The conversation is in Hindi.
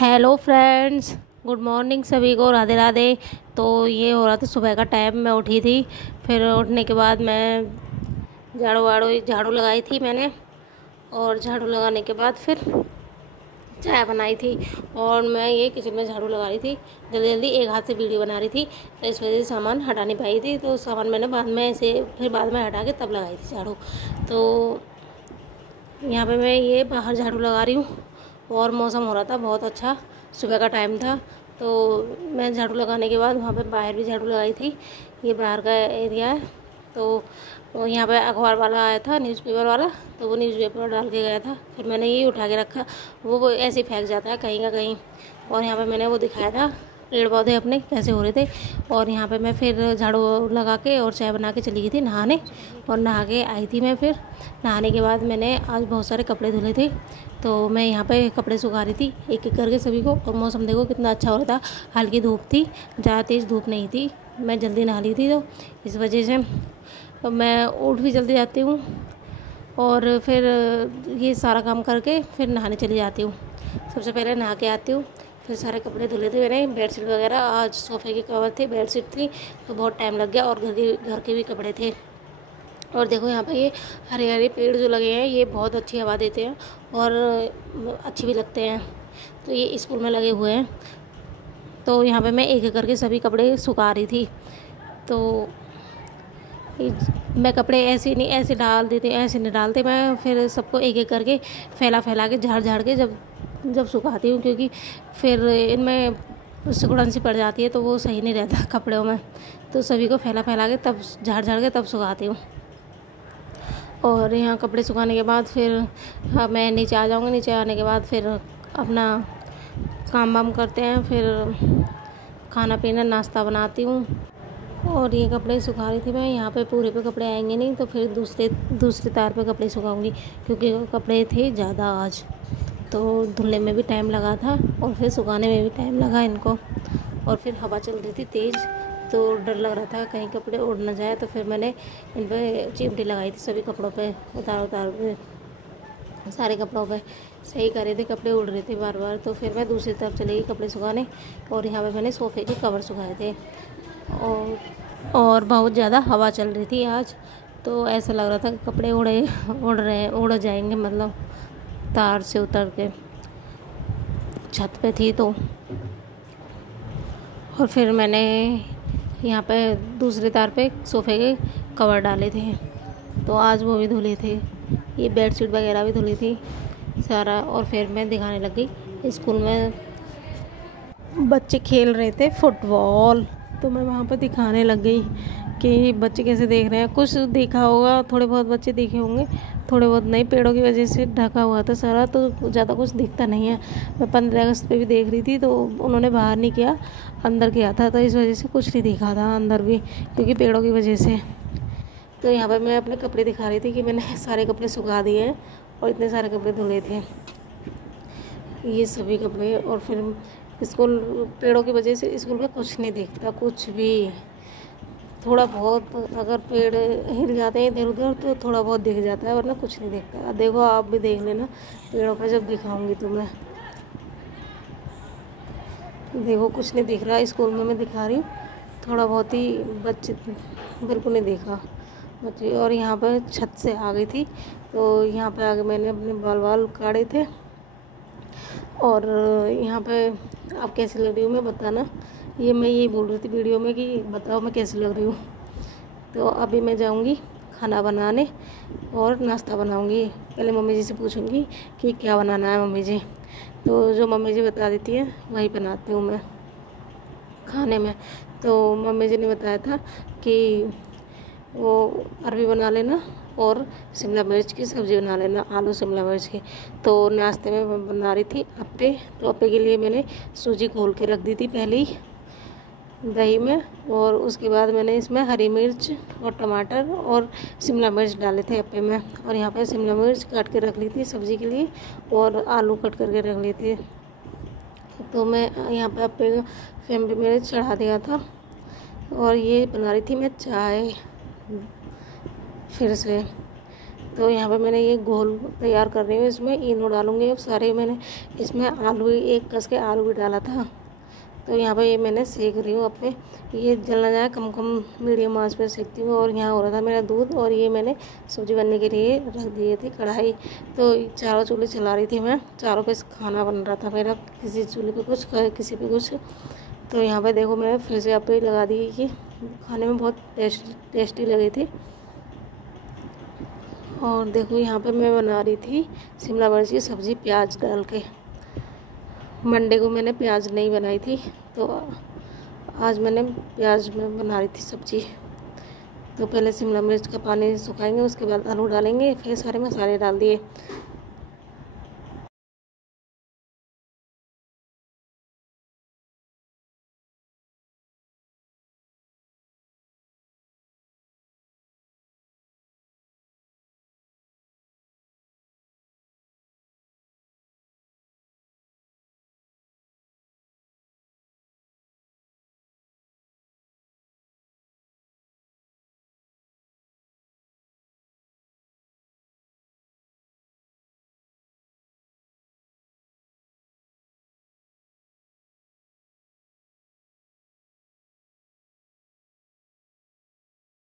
हेलो फ्रेंड्स, गुड मॉर्निंग सभी को, राधे राधे। तो ये हो रहा था सुबह का टाइम, मैं उठी थी। फिर उठने के बाद मैं झाड़ू लगाई थी मैंने। और झाड़ू लगाने के बाद फिर चाय बनाई थी। और मैं ये किचन में झाड़ू लगा रही थी, जल्दी जल्दी एक हाथ से वीडियो बना रही थी, तो इस वजह से सामान हटा नहीं पाई थी। तो सामान मैंने बाद में फिर बाद में हटा के तब लगाई थी झाड़ू। तो यहाँ पे मैं ये बाहर झाड़ू लगा रही हूँ। और मौसम हो रहा था बहुत अच्छा, सुबह का टाइम था। तो मैं झाड़ू लगाने के बाद वहाँ पे बाहर भी झाड़ू लगाई थी। ये बाहर का एरिया है। तो यहाँ पे अखबार वाला आया था, न्यूज़पेपर वाला, तो वो न्यूज़पेपर डाल के गया था। फिर मैंने ये उठा के रखा, वो ऐसे ही फेंक जाता है कहीं का कहीं। और यहाँ पे मैंने वो दिखाया था पेड़ पौधे अपने कैसे हो रहे थे। और यहाँ पे मैं फिर झाड़ू लगा के और चाय बना के चली गई थी नहाने। और नहा के आई थी मैं। फिर नहाने के बाद मैंने आज बहुत सारे कपड़े धुले थे, तो मैं यहाँ पे कपड़े सुखा रही थी एक एक करके सभी को। और मौसम देखो कितना अच्छा हो रहा था, हल्की धूप थी, ज़्यादा तेज़ धूप नहीं थी। मैं जल्दी नहा ली थी, तो इस वजह से मैं उठ भी जल्दी जाती हूँ। और फिर ये सारा काम करके फिर नहाने चली जाती हूँ। सबसे पहले नहा के आती हूँ। फिर सारे कपड़े धुले थे मैंने, बेडशीट वगैरह, आज सोफ़े के कवर थे, बेडशीट थी, तो बहुत टाइम लग गया। और घर के भी कपड़े थे। और देखो यहाँ पे ये हरे हरे पेड़ जो लगे हैं, ये बहुत अच्छी हवा देते हैं और अच्छी भी लगते हैं। तो ये स्कूल में लगे हुए हैं। तो यहाँ पे मैं एक एक करके सभी कपड़े सुखा रही थी। तो मैं कपड़े ऐसे नहीं, ऐसे डाल देते, ऐसे नहीं डालते, मैं फिर सबको एक एक करके फैला फैला के झाड़ के जब सुखाती हूँ, क्योंकि फिर इनमें सिकुड़न सी पड़ जाती है, तो वो सही नहीं रहता कपड़ों में। तो सभी को फैला फैला के तब झाड़ के तब सुखाती हूँ। और यहाँ कपड़े सुखाने के बाद फिर मैं नीचे आ जाऊँगी। नीचे आने के बाद फिर अपना काम वाम करते हैं, फिर खाना पीना नाश्ता बनाती हूँ। और ये कपड़े सुखा रही थी मैं, यहाँ पे पूरे पे कपड़े आएंगे नहीं, तो फिर दूसरी तार पे कपड़े सुखाऊंगी, क्योंकि कपड़े थे ज़्यादा आज। तो धुलने में भी टाइम लगा था और फिर सुखाने में भी टाइम लगा इनको। और फिर हवा चल रही थी तेज़, तो डर लग रहा था कहीं कपड़े उड़ ना जाए। तो फिर मैंने इन पर चिमटी लगाई थी सभी कपड़ों पे, उतार के सारे कपड़ों पे सही कर रहे थे, कपड़े उड़ रहे थे बार बार। तो फिर मैं दूसरी तरफ चली गई कपड़े सुखाने। और यहाँ पे मैंने सोफ़े के कवर सुखाए थे। और बहुत ज़्यादा हवा चल रही थी आज, तो ऐसा लग रहा था कि कपड़े उड़ जाएंगे, मतलब तार से उतर के छत पे थी। तो और फिर मैंने यहाँ पे दूसरी तार पे सोफ़े के कवर डाले थे, तो आज वो भी धुले थे। ये बेडशीट वगैरह भी धुली थी सारा। और फिर मैं दिखाने लग गई, स्कूल में बच्चे खेल रहे थे फुटबॉल, तो मैं वहाँ पर दिखाने लग गई कि बच्चे कैसे देख रहे हैं। कुछ देखा होगा, थोड़े बहुत बच्चे देखे होंगे, थोड़े बहुत नहीं, पेड़ों की वजह से ढका हुआ था सारा, तो ज़्यादा कुछ दिखता नहीं है। मैं 15 अगस्त पे भी देख रही थी, तो उन्होंने बाहर नहीं किया, अंदर किया था, तो इस वजह से कुछ नहीं दिखा था अंदर भी, क्योंकि पेड़ों की वजह से। तो यहाँ पर मैं अपने कपड़े दिखा रही थी कि मैंने सारे कपड़े सुखा दिए हैं और इतने सारे कपड़े धुले थे, ये सभी कपड़े। और फिर स्कूल, पेड़ों की वजह से स्कूल में कुछ नहीं दिखता, कुछ भी। थोड़ा बहुत अगर पेड़ हिल जाते हैं इधर उधर तो थोड़ा बहुत दिख जाता है, वरना कुछ नहीं दिखता। देखो आप भी देख लेना पेड़ों पर जब दिखाऊंगी तुम्हें। देखो कुछ नहीं दिख रहा, स्कूल में मैं दिखा रही हूँ, थोड़ा बहुत ही बच्चे, बिल्कुल नहीं देखा बच्चे। और यहाँ पर छत से आ गई थी, तो यहाँ पे आगे मैंने अपने बाल काटे थे। और यहाँ पे आप कैसी लग रही हूँ मैं बताना। ये मैं यही बोल रही थी वीडियो में कि बताओ मैं कैसी लग रही हूँ। तो अभी मैं जाऊँगी खाना बनाने और नाश्ता बनाऊँगी। पहले मम्मी जी से पूछूँगी कि क्या बनाना है मम्मी जी, तो जो मम्मी जी बता देती है वही बनाती हूँ मैं खाने में। तो मम्मी जी ने बताया था कि वो अरबी बना लेना और शिमला मिर्च की सब्ज़ी बना लेना, आलू शिमला मिर्च की। तो नाश्ते में मैं बना रही थी अप्पे। तो अप्पे के लिए मैंने सूजी घोल के रख दी थी पहले ही दही में, और उसके बाद मैंने इसमें हरी मिर्च और टमाटर और शिमला मिर्च डाले थे अप्पे में। और यहाँ पर शिमला मिर्च काट के रख ली थी सब्ज़ी के लिए, और आलू कट करके रख ली थी। तो मैं यहाँ पर अप्पे फ्लेम पे मैंने चढ़ा दिया था। और ये बना रही थी मैं चाय फिर से। तो यहाँ पे मैंने ये घोल तैयार कर रही हूँ, इसमें इनो डालूँगी। अब सारे मैंने इसमें आलू एक कस के आलू भी डाला था। तो यहाँ पे ये मैंने सेक रही हूँ अपने, ये जल ना जाए, कम कम मीडियम आंच पे सेकती हूँ। और यहाँ हो रहा था मेरा दूध, और ये मैंने सब्ज़ी बनने के लिए रख दिए थी कढ़ाई। तो चारों चूल्हे चला रही थी मैं, चारों पे खाना बन रहा था मेरा, किसी चूल्हे पे कुछ किसी पे कुछ। तो यहाँ पे देखो मैंने फिर से आप पे लगा दी कि खाने में बहुत टेस्टी लगी थी। और देखो यहाँ पे मैं बना रही थी शिमला मिर्च की सब्ज़ी प्याज डाल के। मंडे को मैंने प्याज नहीं बनाई थी, तो आज मैंने प्याज में बना रही थी सब्ज़ी। तो पहले शिमला मिर्च का पानी सुखाएंगे, उसके बाद आलू डालेंगे, फिर सारे मसाले डाल दिए।